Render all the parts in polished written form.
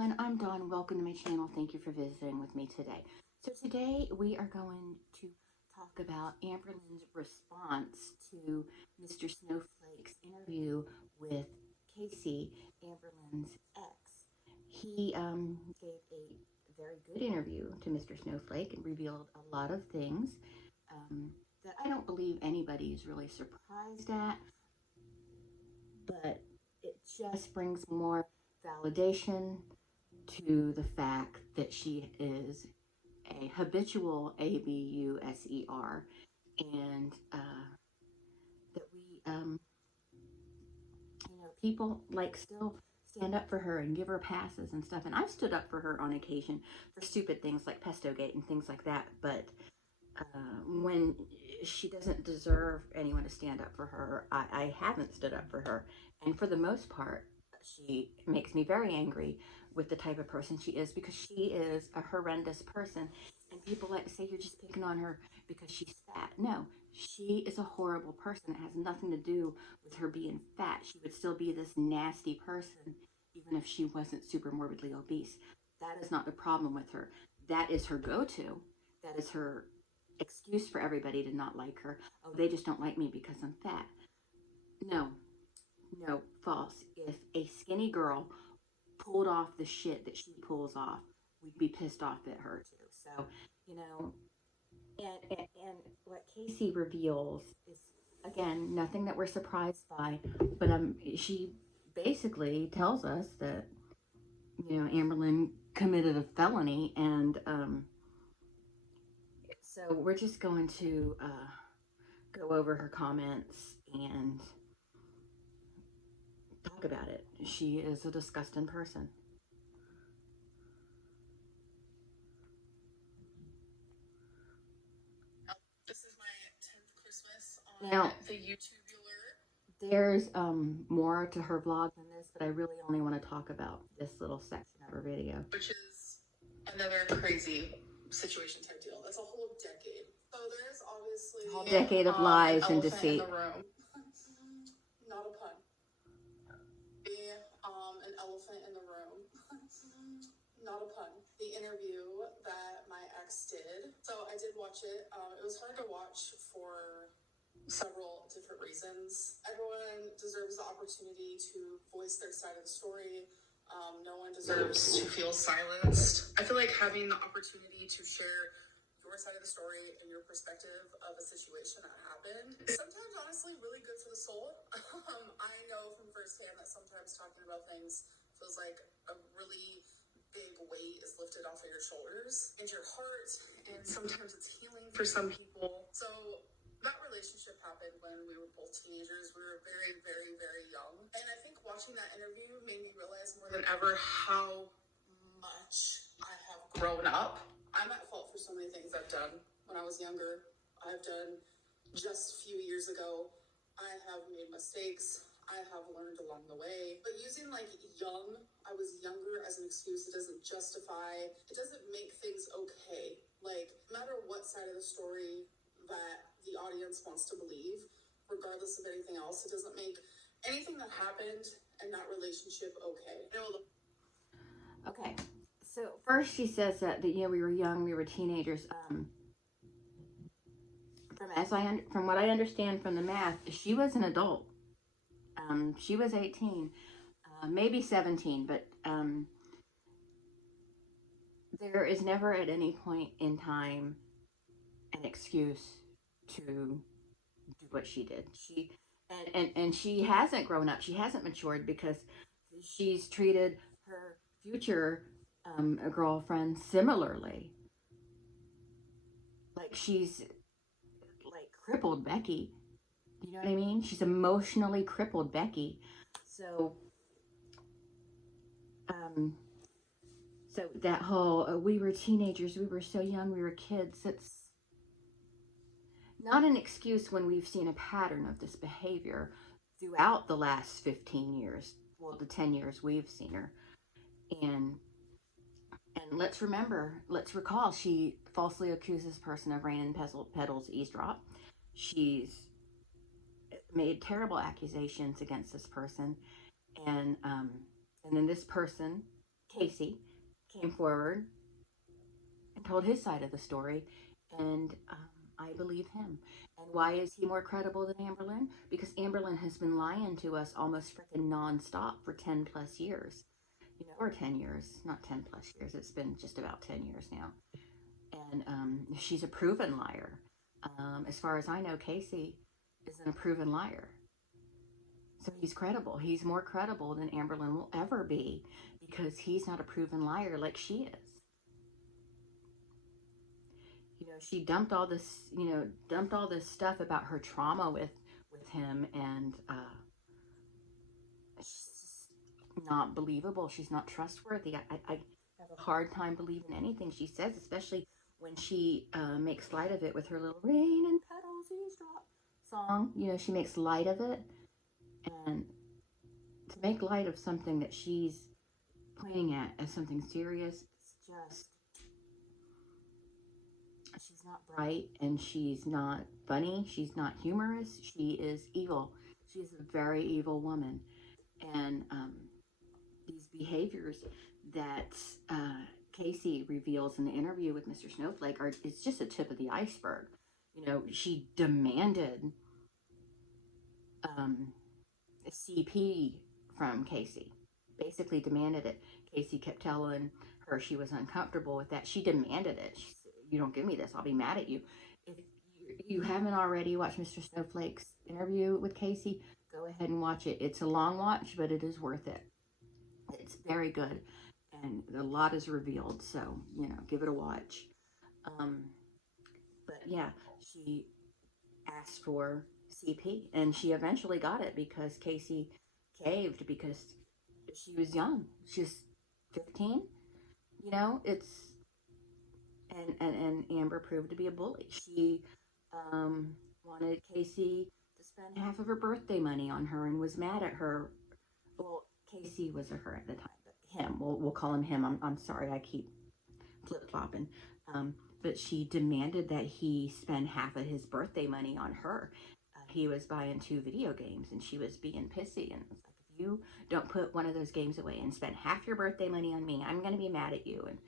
everyone, I'm Dawn. Welcome to my channel. Thank you for visiting with me today. So today we are going to talk about Amberlynn's response to Mr. Snowflake's interview with Casey, Amberlynn's ex. He gave a very good interview to Mr. Snowflake and revealed a lot of things that I don't believe anybody is really surprised at, but it just brings more validation to the fact that she is a habitual abuser, and that people like still stand up for her and give her passes and stuff. And I've stood up for her on occasion for stupid things like Pestogate and things like that. But when she doesn't deserve anyone to stand up for her, I haven't stood up for her. And for the most part, she makes me very angry with the type of person she is, because she is a horrendous person. And people like to say you're just picking on her because she's fat. No, she is a horrible person. It has nothing to do with her being fat. She would still be this nasty person even if she wasn't super morbidly obese. That is not the problem with her. That is her go-to. That is her excuse for everybody to not like her. Oh, they just don't like me because I'm fat. No, no, false. If a skinny girl pulled off the shit that she pulls off, we'd be pissed off at her too. So, and what Casey reveals is, again, nothing that we're surprised by, but she basically tells us that, Amberlynn committed a felony, and so we're just going to go over her comments and talk about it. She is a disgusting person. This is my 10th Christmas on Now, the YouTubular. there's more to her vlog than this, but I really only want to talk about this little section of her video. Which is another crazy situation type deal. That's a whole decade. So there's obviously A whole decade of lies and deceit. In the room. Not a pun. An elephant in the room. Not a pun. The interview that my ex did. So I did watch it. It was hard to watch for several different reasons. Everyone deserves the opportunity to voice their side of the story. No one deserves to feel silenced. I feel like having the opportunity to share your side of the story and your perspective of a situation that happened is sometimes honestly really good for the soul. I know from firsthand that sometimes talking about things feels like a really big weight is lifted off of your shoulders and your heart, and sometimes it's healing for some people. So that relationship happened when we were both teenagers. We were very, very, very young. And I think watching that interview made me realize more than ever how much I have grown up. I'm at fault for so many things I've done when I was younger. I've done just a few years ago. I have made mistakes. I have learned along the way. But using I was younger as an excuse, it doesn't justify, it doesn't make things okay. No matter what side of the story that the audience wants to believe, regardless of anything else, it doesn't make anything that happened and that relationship okay. Okay, so first she says that we were young, we were teenagers. From what I understand from the math, she was an adult. She was 18, maybe 17, but there is never at any point in time an excuse to do what she did. And she hasn't grown up. She hasn't matured, because she's treated her future girlfriend similarly. Like, she's like crippled Becky. You know what I mean? She's emotionally crippled Becky. So that whole we were teenagers, we were so young, we were kids, it's not an excuse when we've seen a pattern of this behavior throughout the last 15 years, well, the 10 years we've seen her. And let's recall, she falsely accuses this person of Rain and Petals eavesdrop. She's made terrible accusations against this person, and then this person Casey came forward and told his side of the story, and I believe him. And why is he more credible than Amberlynn? Because Amberlynn has been lying to us almost freaking nonstop for 10 plus years. You know, or 10 years, not 10 plus years. It's been just about 10 years now. And she's a proven liar. As far as I know, Casey isn't a proven liar. So he's credible. He's more credible than Amberlynn will ever be because he's not a proven liar like she is. You know, she dumped all this, dumped all this stuff about her trauma with him, and it's not believable. She's not trustworthy. I have a hard time believing anything she says, especially when she makes light of it with her little rain and petals eavesdrop song. You know, she makes light of it, and to make light of something that she's pointing at as something serious, it's just, she's not bright, and she's not funny, she's not humorous, she is evil. She's a very evil woman. And these behaviors that Casey reveals in the interview with Mr. Snowflake are, it's just a tip of the iceberg. You know, she demanded CP from Casey, basically demanded it. Casey kept telling her she was uncomfortable with that. She demanded it. She said, "You don't give me this, I'll be mad at you." If you haven't already watched Mr. Snowflake's interview with Casey, go ahead and watch it. It's a long watch, but it is worth it. It's very good, and a lot is revealed, so, you know, give it a watch. Um, but yeah, she asked for CP, and she eventually got it because Casey caved because she was young. She was 15. You know, it's, and Amber proved to be a bully. She wanted Casey to spend half of her birthday money on her and was mad at her. Well, Casey was a her at the time, but him, we'll call him him. I'm sorry, I keep flip-flopping. But she demanded that he spend half of his birthday money on her. He was buying 2 video games, and she was being pissy, and it was like, if you don't put one of those games away and spend half your birthday money on me, I'm going to be mad at you. And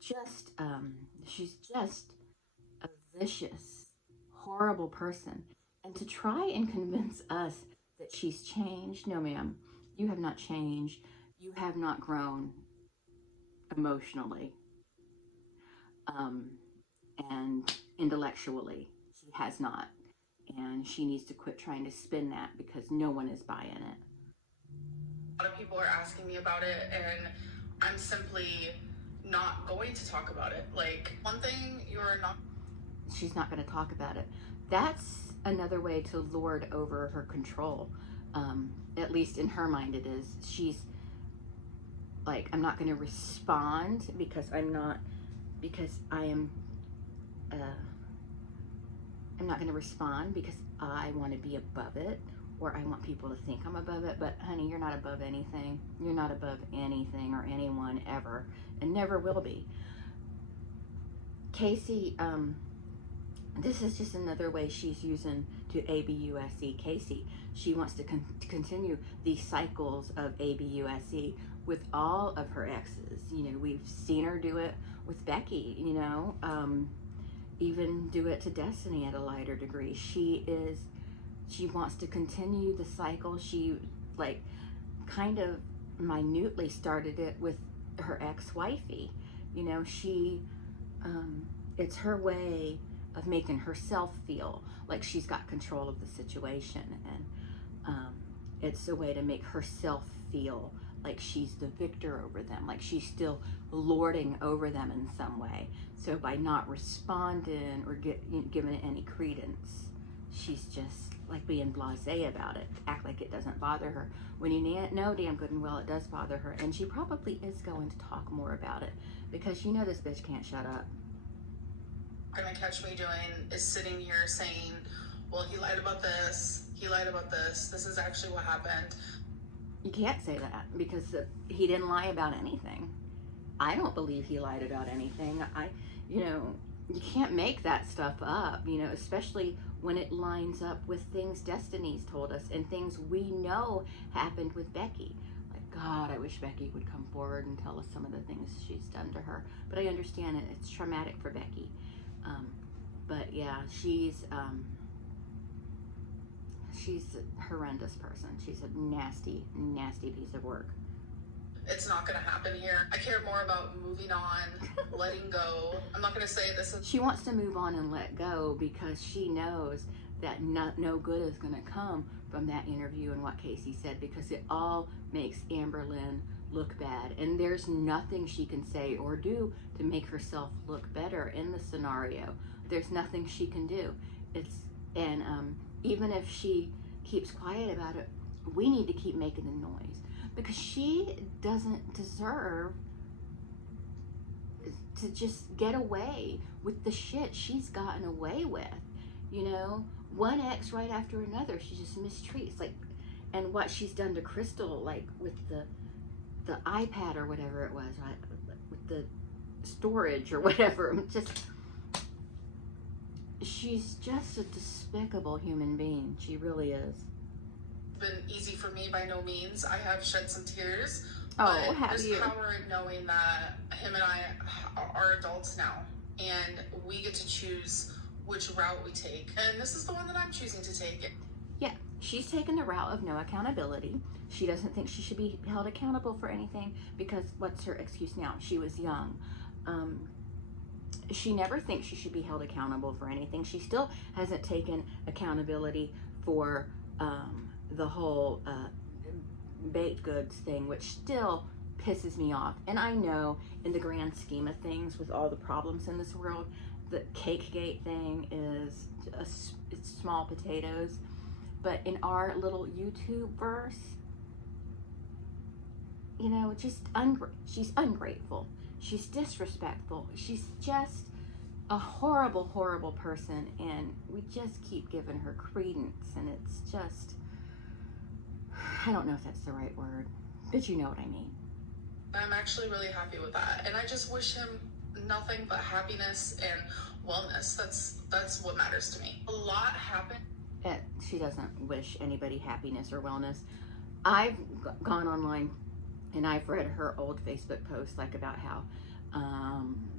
just, she's just a vicious, horrible person. And to try and convince us that she's changed, no ma'am, you have not changed. You have not grown emotionally. And intellectually, she has not. And she needs to quit trying to spin that because no one is buying it. A lot of people are asking me about it, and I'm simply not going to talk about it. Like, one thing you're not... She's not going to talk about it. That's another way to lord over her control. At least in her mind it is. She's like, I'm not going to respond because I am I'm not going to respond because I want to be above it, or I want people to think I'm above it. But honey, you're not above anything. You're not above anything or anyone ever, and never will be. Casey, this is just another way she's using to ABUSE Casey. She wants to continue these cycles of ABUSE with all of her exes. You know, we've seen her do it with Becky, you know, even do it to Destiny at a lighter degree. She wants to continue the cycle. She, like, kind of minutely started it with her ex-wifey. You know, she, it's her way of making herself feel like she's got control of the situation, and it's a way to make herself feel like she's the victor over them, like she's still lording over them in some way. So by not responding or giving it any credence, she's just like being blasé about it, act like it doesn't bother her, when you know damn good and well it does bother her. And she probably is going to talk more about it because you know this bitch can't shut up. Gonna catch me doing is sitting here saying, well, he lied about this, this is actually what happened. You can't say that because he didn't lie about anything. I don't believe he lied about anything. You know, you can't make that stuff up, you know, especially when it lines up with things Destiny's told us and things we know happened with Becky. Like, God, I wish Becky would come forward and tell us some of the things she's done to her. But I understand it. It's traumatic for Becky. But yeah, she's a horrendous person. She's a nasty, nasty piece of work. It's not going to happen here. I care more about moving on, letting go. I'm not going to say this is... She wants to move on and let go because she knows that no good is going to come from that interview and what Casey said, because it all makes Amberlynn look bad. And there's nothing she can say or do to make herself look better in the scenario. There's nothing she can do. Even if she keeps quiet about it, we need to keep making the noise, because she doesn't deserve to just get away with the shit she's gotten away with. You know, one ex right after another, she just mistreats, like, and what she's done to Crystal, like with the iPad or whatever it was, right, with the storage or whatever. She's just a despicable human being. She really is. Been easy for me by no means. I have shed some tears. Oh, but have there's you? power in knowing that him and I are adults now, and we get to choose which route we take. And this is the one that I'm choosing to take. Yeah, she's taken the route of no accountability. She doesn't think she should be held accountable for anything because what's her excuse now? She was young. She never thinks she should be held accountable for anything. She still hasn't taken accountability for the whole baked goods thing, which still pisses me off. And I know in the grand scheme of things, with all the problems in this world, the Cakegate thing is it's small potatoes. But in our little YouTube verse, you know, she's ungrateful. She's disrespectful. She's just a horrible, horrible person, and we just keep giving her credence, and it's just, I don't know if that's the right word, but you know what I mean. I'm actually really happy with that, and I just wish him nothing but happiness and wellness. That's what matters to me. A lot happened. She doesn't wish anybody happiness or wellness. I've gone online and I've read her old Facebook posts, like about how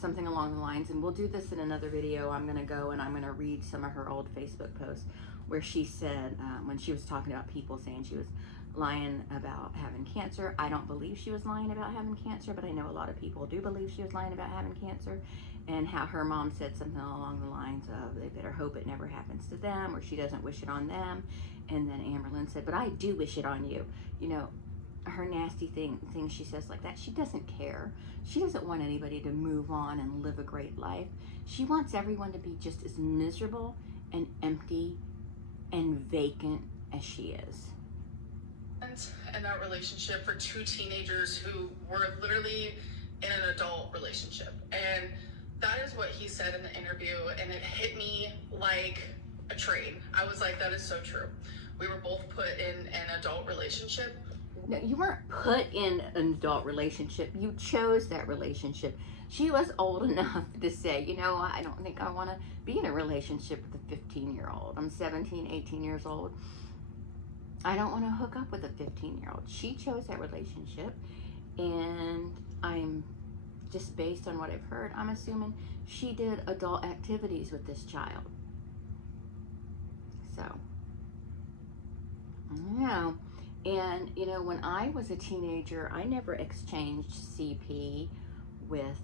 something along the lines, and we'll do this in another video. I'm gonna go and I'm gonna read some of her old Facebook posts where she said, when she was talking about people saying she was lying about having cancer. I don't believe she was lying about having cancer, but I know a lot of people do believe she was lying about having cancer, and how her mom said something along the lines of they better hope it never happens to them, or she doesn't wish it on them. And then Amberlynn said, but I do wish it on you. You know, her nasty things she says like that. She doesn't care. She doesn't want anybody to move on and live a great life. She wants everyone to be just as miserable and empty and vacant as she is. And that relationship for two teenagers who were literally in an adult relationship. And that is what he said in the interview, and it hit me like a train. I was like, that is so true. We were both put in an adult relationship. No, you weren't put in an adult relationship. You chose that relationship. She was old enough to say, you know, I don't think I want to be in a relationship with a 15-year-old. I'm 17, 18 years old. I don't want to hook up with a 15-year-old. She chose that relationship, and I'm just, based on what I've heard, I'm assuming she did adult activities with this child. So, I don't know. And, you know, when I was a teenager, I never exchanged CP with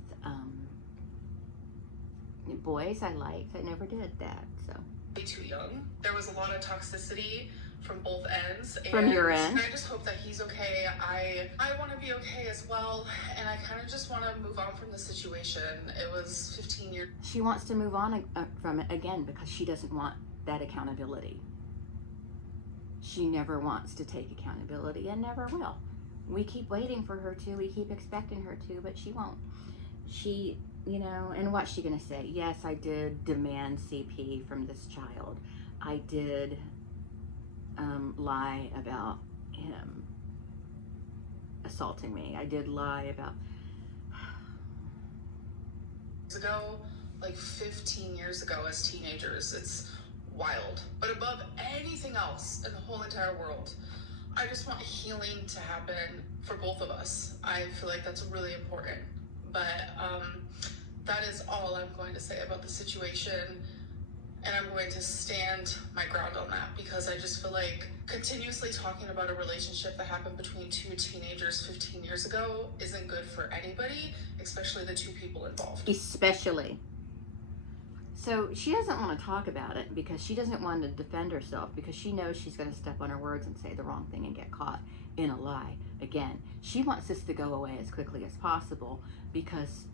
boys I liked. I never did that, so. Way too young. There was a lot of toxicity from both ends. From your end? I just hope that he's okay. I want to be okay as well, and I kind of just want to move on from the situation. It was 15 years. She wants to move on from it again because she doesn't want that accountability. She never wants to take accountability and never will. We keep waiting for her to, we keep expecting her to, but she won't. She, you know, and what's she gonna say? Yes, I did demand CP from this child. I did lie about him assaulting me. I did lie about... ago, like 15 years ago, as teenagers. It's wild. But above anything else in the whole entire world, I just want healing to happen for both of us. I feel like that's really important. But that is all I'm going to say about the situation. And I'm going to stand my ground on that because I just feel like continuously talking about a relationship that happened between two teenagers 15 years ago isn't good for anybody, especially the two people involved. Especially. So she doesn't want to talk about it because she doesn't want to defend herself, because she knows she's going to step on her words and say the wrong thing and get caught in a lie again. She wants this to go away as quickly as possible because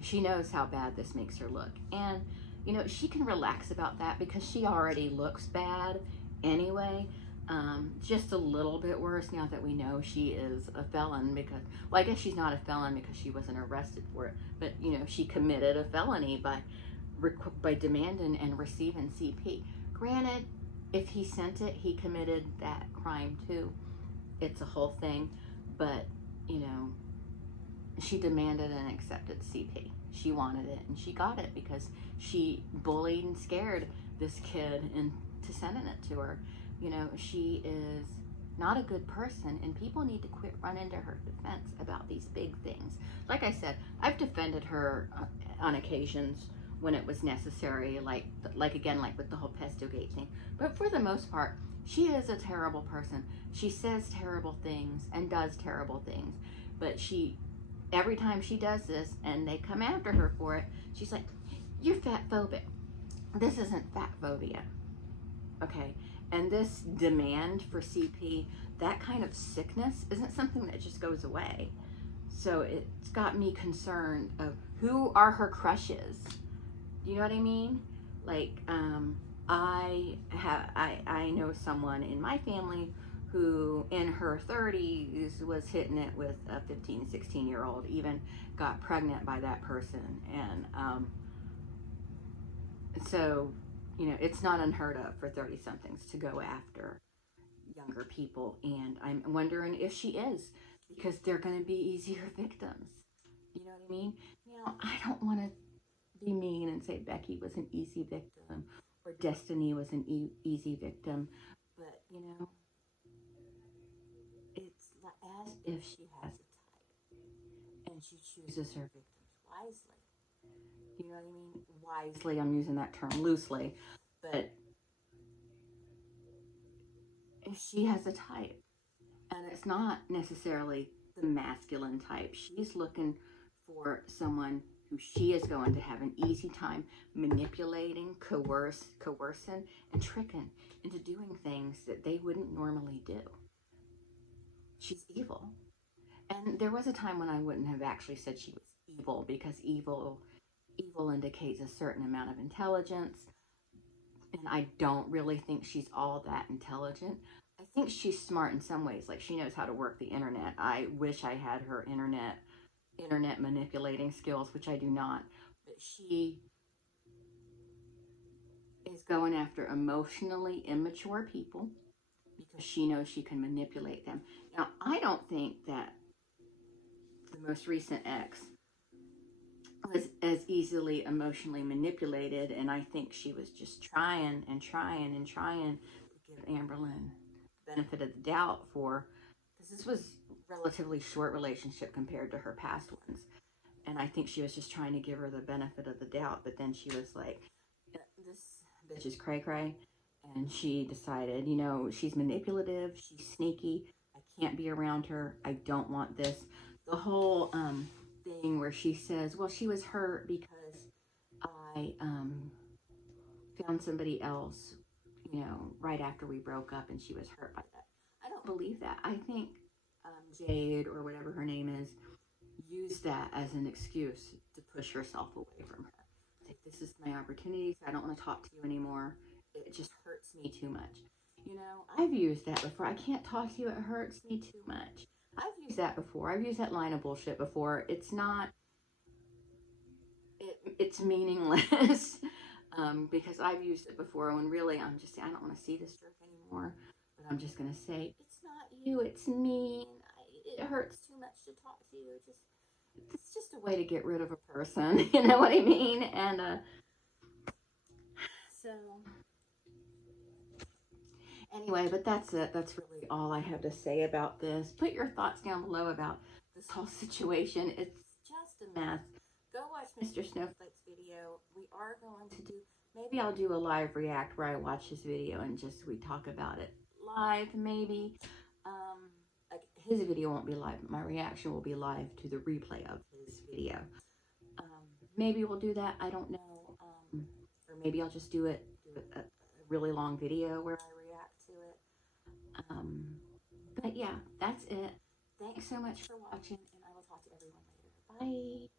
she knows how bad this makes her look. And, you know, she can relax about that because she already looks bad anyway. Just a little bit worse now that we know she is a felon, because, well, I guess she's not a felon because she wasn't arrested for it, but, you know, she committed a felony by demanding and receiving CP. Granted, if he sent it, he committed that crime too. It's a whole thing, but, you know, she demanded and accepted CP. She wanted it and she got it because she bullied and scared this kid into sending it to her. You know, she is not a good person, and people need to quit running to her defense about these big things. Like I said, I've defended her on occasions when it was necessary, like again, like with the whole Pestogate thing. But for the most part, she is a terrible person. She says terrible things and does terrible things, but every time she does this and they come after her for it, she's like, "You're fat phobic." This isn't fat phobia, okay? And this demand for CP, that kind of sickness, isn't something that just goes away. So it's got me concerned of who are her crushes. You know what I mean? Like, I know someone in my family who in her 30s was hitting it with a 15, 16-year-old, even got pregnant by that person. And so, you know, it's not unheard of for 30 somethings to go after younger people. And I'm wondering if she is, because they're going to be easier victims. You know what I mean? Now, I don't want to be mean and say Becky was an easy victim or Destiny was an easy victim, but you know, it's as if she has a type and she chooses her victims wisely. You know what I mean? Wisely, I'm using that term loosely, but if she has a type, and it's not necessarily the masculine type, she's looking for someone who she is going to have an easy time manipulating, coercing, and tricking into doing things that they wouldn't normally do. She's evil. And there was a time when I wouldn't have actually said she was evil, because evil indicates a certain amount of intelligence, and I don't really think she's all that intelligent. I think she's smart in some ways, like she knows how to work the internet. I wish I had her internet manipulating skills, which I do not. But she is going after emotionally immature people because she knows she can manipulate them. Now, I don't think that the most recent ex was as easily emotionally manipulated, and I think she was just trying and trying and trying to give Amberlynn the benefit of the doubt, for because this was a relatively short relationship compared to her past ones. And I think she was just trying to give her the benefit of the doubt, but then she was like, "This bitch is cray cray," and she decided, you know, she's manipulative, she's sneaky. I can't be around her. I don't want this. The whole thing where she says, "Well, she was hurt because I found somebody else, you know, right after we broke up, and she was hurt by that." I don't believe that. I think Jade, or whatever her name is, use that as an excuse to push herself away from her. Like, this is my opportunity, so I don't want to talk to you anymore. It just hurts me too much. You know, I've used that before. I can't talk to you, it hurts me too much. I've used that before. I've used that line of bullshit before. It's not, it's meaningless. Because I've used it before when really I'm just saying, I don't want to see this jerk anymore. But I'm just going to say, it's not you, it's me. It hurts too much to talk to you. It's just a way to get rid of a person. You know what I mean? So, Anyway, but that's it. That's really all I have to say about this. Put your thoughts down below about this whole situation. It's just a mess. Go watch Mr. Snowflake's video. We are going to do, maybe I'll do a live react where I watch his video and just we talk about it live, maybe. Um, like his video won't be live, but my reaction will be live to the replay of his video. Maybe we'll do that. I don't know. Or maybe I'll just do a really long video where I react to it. But yeah, that's it. Thanks so much for watching, and I will talk to everyone later. Bye.